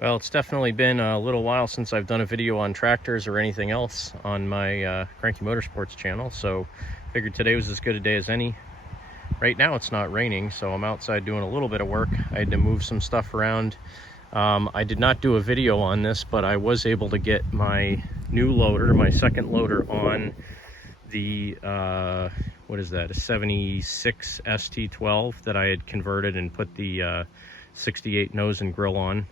Well, it's definitely been a little while since I've done a video on tractors or anything else on my Cranky Motorsports channel, so figured today was as good a day as any. Right now it's not raining, so I'm outside doing a little bit of work. I had to move some stuff around. I did not do a video on this, but I was able to get my new loader, my second loader, on the what is that, a 76 ST12 that I had converted and put the 68 nose and grill on.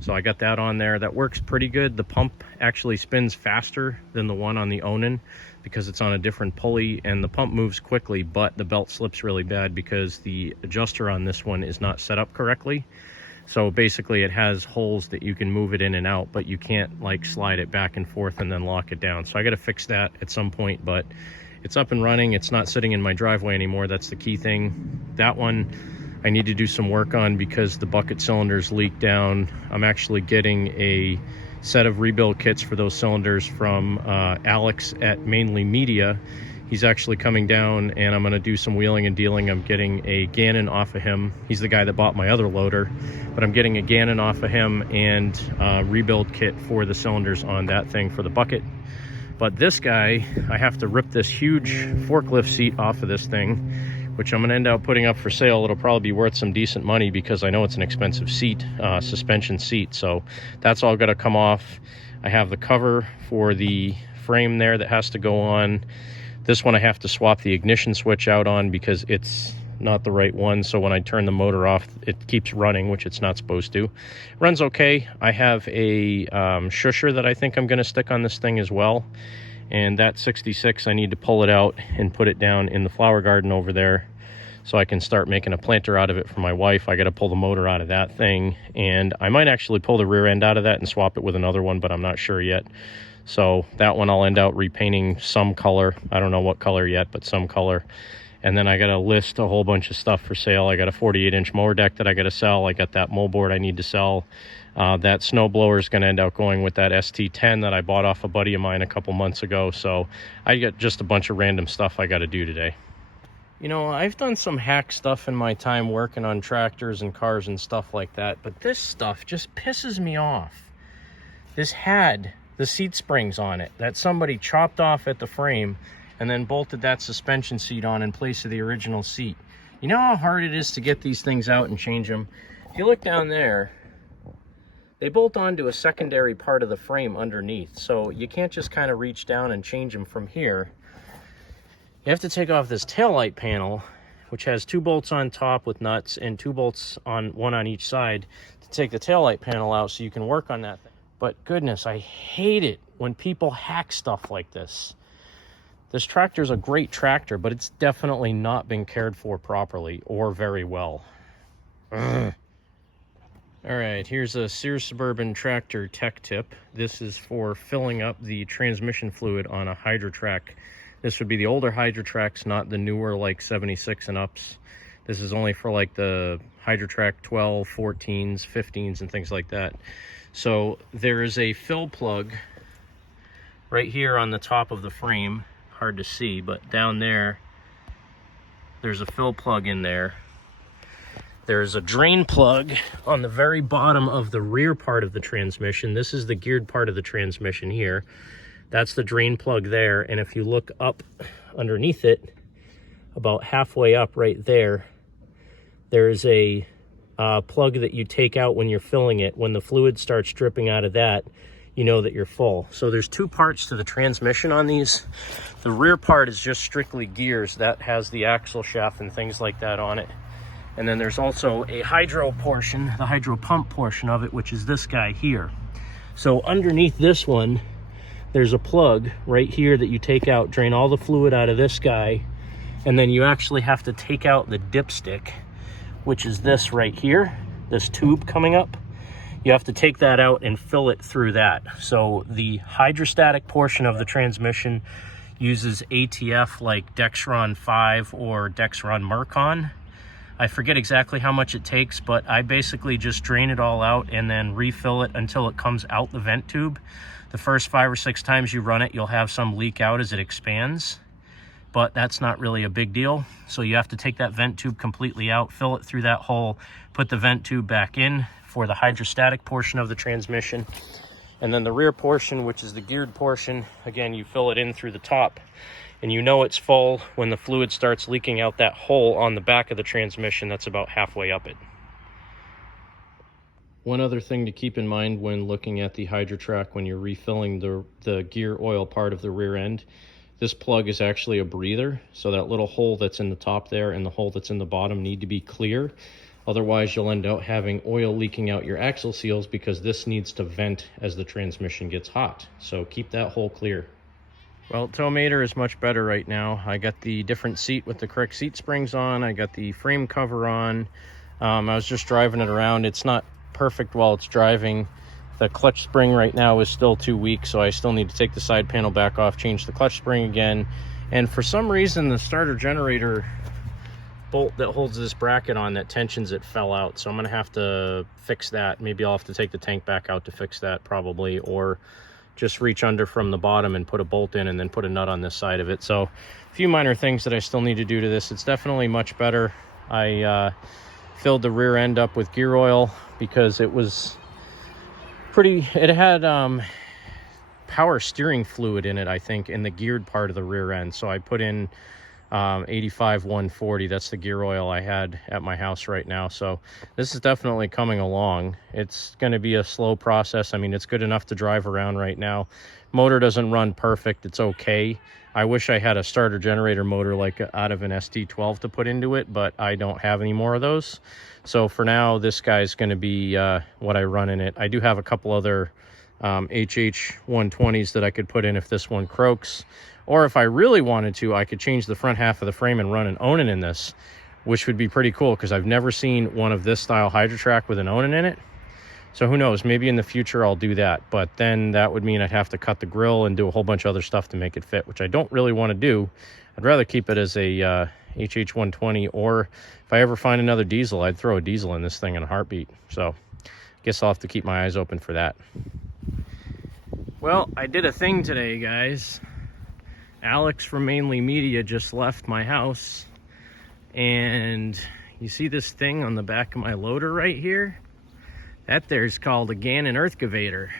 So I got that on there. That works pretty good. The pump actually spins faster than the one on the Onan because it's on a different pulley, and the pump moves quickly, but the belt slips really bad because the adjuster on this one is not set up correctly. So basically it has holes that you can move it in and out, but you can't like slide it back and forth and then lock it down. So I got to fix that at some point, but it's up and running. It's not sitting in my driveway anymore. That's the key thing. That one I need to do some work on because the bucket cylinders leak down. I'm actually getting a set of rebuild kits for those cylinders from Alex at Mainly Media. He's actually coming down and I'm going to do some wheeling and dealing. I'm getting a Gannon off of him. He's the guy that bought my other loader, but I'm getting a Gannon off of him and a rebuild kit for the cylinders on that thing for the bucket. But this guy, I have to rip this huge forklift seat off of this thing, which I'm going to end up putting up for sale. It'll probably be worth some decent money because I know it's an expensive seat, suspension seat. So that's all got to come off. I have the cover for the frame there that has to go on. This one I have to swap the ignition switch out on because it's not the right one. So when I turn the motor off, it keeps running, which it's not supposed to. It runs okay. I have a shusher that I think I'm going to stick on this thing as well. And that 66, I need to pull it out and put it down in the flower garden over there so I can start making a planter out of it for my wife. I got to pull the motor out of that thing, and I might actually pull the rear end out of that and swap it with another one, but I'm not sure yet. So that one I'll end up repainting some color. I don't know what color yet, but some color. And then I got to list a whole bunch of stuff for sale. I got a 48-inch mower deck that I got to sell. I got that moldboard I need to sell. That snow blower is going to end up going with that ST10 that I bought off a buddy of mine a couple months ago. So I got just a bunch of random stuff I got to do today. You know, I've done some hack stuff in my time working on tractors and cars and stuff like that, but this stuff just pisses me off. This had the seat springs on it that somebody chopped off at the frame and then bolted that suspension seat on in place of the original seat. You know how hard it is to get these things out and change them? If you look down there, they bolt onto a secondary part of the frame underneath, so you can't just kind of reach down and change them from here. You have to take off this taillight panel, which has 2 bolts on top with nuts and 2 bolts on one on each side to take the taillight panel out so you can work on that thing. But goodness, I hate it when people hack stuff like this. This tractor is a great tractor, but it's definitely not been cared for properly or very well. Ugh. All right, here's a Sears Suburban tractor tech tip. This is for filling up the transmission fluid on a Hydra-Track. This would be the older Hydra-Tracks, not the newer like 76 and ups. This is only for like the Hydra-Track 12, 14s, 15s, and things like that. So there is a fill plug right here on the top of the frame. Hard to see, but down there's a fill plug in there. There's a drain plug on the very bottom of the rear part of the transmission. This is the geared part of the transmission here. That's the drain plug there. And if you look up underneath it, about halfway up right there, there's a plug that you take out when you're filling it. When the fluid starts dripping out of that, you know that you're full. So there's 2 parts to the transmission on these. The rear part is just strictly gears. That has the axle shaft and things like that on it. And then there's also a hydro portion, the hydro pump portion of it, which is this guy here. So underneath this one, there's a plug right here that you take out, drain all the fluid out of this guy, and then you actually have to take out the dipstick, which is this right here, this tube coming up. You have to take that out and fill it through that. So the hydrostatic portion of the transmission uses ATF like Dexron 5 or Dexron Mercon. I forget exactly how much it takes, but I basically just drain it all out and then refill it until it comes out the vent tube. The first 5 or 6 times you run it, you'll have some leak out as it expands. but that's not really a big deal. So you have to take that vent tube completely out, fill it through that hole, put the vent tube back in for the hydrostatic portion of the transmission. And then the rear portion, which is the geared portion, again, you fill it in through the top. And you know it's full when the fluid starts leaking out that hole on the back of the transmission that's about halfway up it. One other thing to keep in mind when looking at the Hydra-Track when you're refilling the gear oil part of the rear end, this plug is actually a breather. So that little hole that's in the top there and the hole that's in the bottom need to be clear. Otherwise, you'll end up having oil leaking out your axle seals because this needs to vent as the transmission gets hot. So keep that hole clear. Well, Towmater is much better right now. I got the different seat with the correct seat springs on. I got the frame cover on. I was just driving it around. It's not perfect while it's driving. The clutch spring right now is still too weak, so I still need to take the side panel back off, change the clutch spring again. And for some reason, the starter generator bolt that holds this bracket on that tensions it fell out. So I'm gonna have to fix that. Maybe I'll have to take the tank back out to fix that probably, or just reach under from the bottom and put a bolt in and then put a nut on this side of it. So a few minor things that I still need to do to this. It's definitely much better. I filled the rear end up with gear oil because it was it had power steering fluid in it, I think, in the geared part of the rear end. So I put in 85-140. That's the gear oil I had at my house right now. So this is definitely coming along. It's going to be a slow process. I mean, it's good enough to drive around right now. Motor doesn't run perfect. It's okay. I wish I had a starter generator motor like out of an ST12 to put into it, but I don't have any more of those. So for now, this guy's going to be what I run in it. I do have a couple other HH120s that I could put in if this one croaks. Or if I really wanted to, I could change the front half of the frame and run an Onan in this, which would be pretty cool because I've never seen one of this style Hydra-Track with an Onan in it. So who knows, maybe in the future I'll do that. But then that would mean I'd have to cut the grill and do a whole bunch of other stuff to make it fit, which I don't really want to do. I'd rather keep it as a HH120, or if I ever find another diesel, I'd throw a diesel in this thing in a heartbeat. So I guess I'll have to keep my eyes open for that. Well, I did a thing today, guys. Alex from Mainly Media just left my house, and you see this thing on the back of my loader right here? That there's called a Gannon Earthcavator.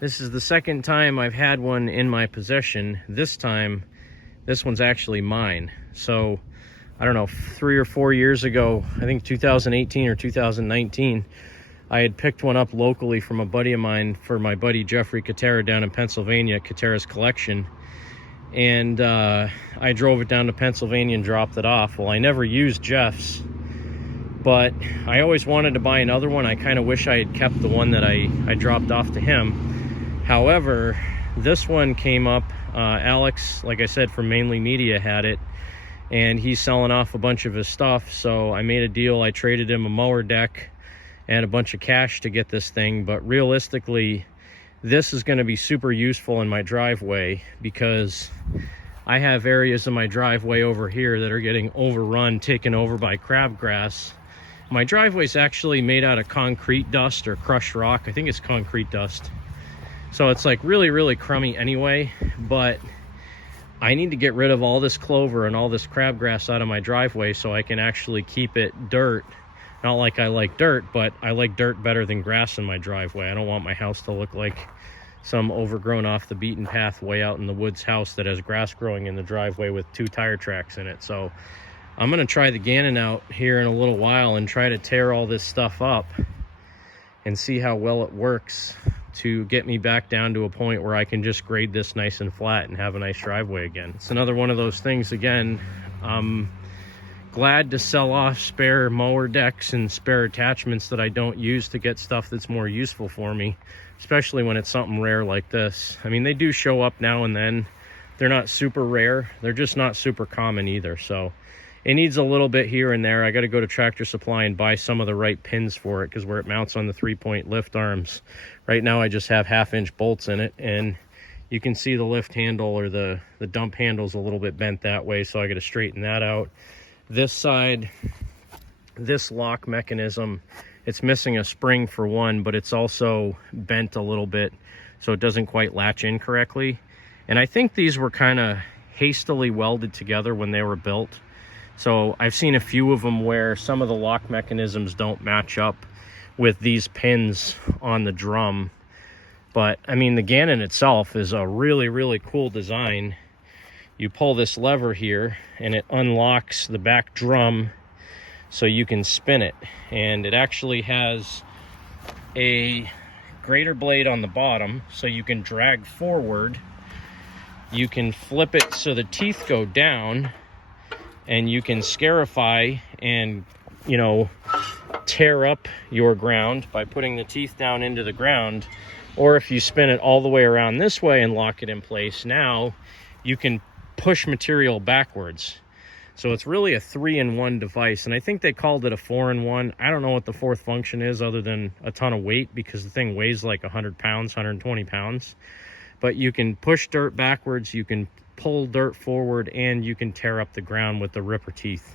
This is the second time I've had one in my possession. This time, this one's actually mine. So, I don't know, 3 or 4 years ago, I think 2018 or 2019, I had picked one up locally from a buddy of mine for my buddy Jeffrey Katera down in Pennsylvania at Katera's Collection. And I drove it down to Pennsylvania and dropped it off. Well, I never used Jeff's, but I always wanted to buy another one. I kind of wish I had kept the one that I dropped off to him. However, this one came up. Alex, like I said, from Mainly Media had it, and he's selling off a bunch of his stuff. So I made a deal. I traded him a mower deck and a bunch of cash to get this thing. But realistically, this is going to be super useful in my driveway because I have areas of my driveway over here that are getting overrun, taken over by crabgrass. My driveway is actually made out of concrete dust or crushed rock. I think it's concrete dust. So it's like really, really crummy anyway, but I need to get rid of all this clover and all this crabgrass out of my driveway so I can actually keep it dirt. Not like I like dirt, but I like dirt better than grass in my driveway. I don't want my house to look like some overgrown off the beaten path way out in the woods house that has grass growing in the driveway with 2 tire tracks in it. So I'm going to try the Gannon out here in a little while and try to tear all this stuff up and see how well it works to get me back down to a point where I can just grade this nice and flat and have a nice driveway again. It's another one of those things, again, glad to sell off spare mower decks and spare attachments that I don't use to get stuff that's more useful for me, especially when it's something rare like this. I mean, they do show up now and then. They're not super rare. They're just not super common either. So it needs a little bit here and there. I got to go to Tractor Supply and buy some of the right pins for it because where it mounts on the 3-point lift arms, right now I just have 1/2-inch bolts in it, and you can see the lift handle or the dump handle's a little bit bent that way, so I got to straighten that out. This side, this lock mechanism, it's missing a spring for one, but it's also bent a little bit, so it doesn't quite latch in correctly. And I think these were kind of hastily welded together when they were built. So I've seen a few of them where some of the lock mechanisms don't match up with these pins on the drum. But I mean, the Gannon itself is a really, really cool design. You pull this lever here and it unlocks the back drum so you can spin it. And it actually has a grater blade on the bottom so you can drag forward. You can flip it so the teeth go down, and you can scarify and, you know, tear up your ground by putting the teeth down into the ground. Or if you spin it all the way around this way and lock it in place, now you can push material backwards. So it's really a 3-in-1 device, and I think they called it a 4-in-1. I don't know what the fourth function is other than a ton of weight, because the thing weighs like 100 pounds, 120 pounds. But you can push dirt backwards, you can pull dirt forward, and you can tear up the ground with the ripper teeth.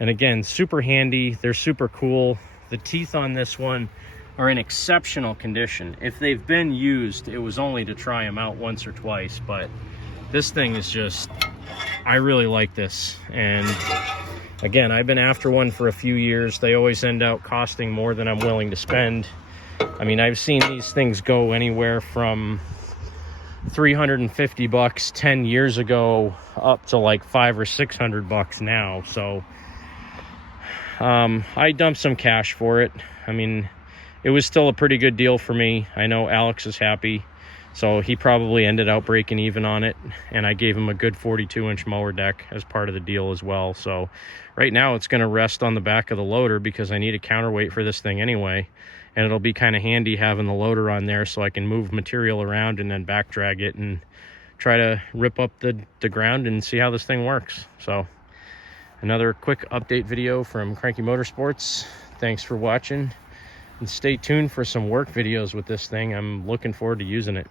And again, super handy. They're super cool. The teeth on this one are in exceptional condition. If they've been used, it was only to try them out once or twice, but this thing is just, I really like this. And again, I've been after one for a few years. They always end up costing more than I'm willing to spend. I mean, I've seen these things go anywhere from $350 10 years ago up to like $500 or $600 now. So I dumped some cash for it. I mean, it was still a pretty good deal for me. I know Alex is happy, so he probably ended up breaking even on it, and I gave him a good 42-inch mower deck as part of the deal as well. So right now it's going to rest on the back of the loader because I need a counterweight for this thing anyway, and it'll be kind of handy having the loader on there so I can move material around and then back drag it and try to rip up the ground and see how this thing works. So another quick update video from Cranky Motorsports. Thanks for watching, and stay tuned for some work videos with this thing. I'm looking forward to using it.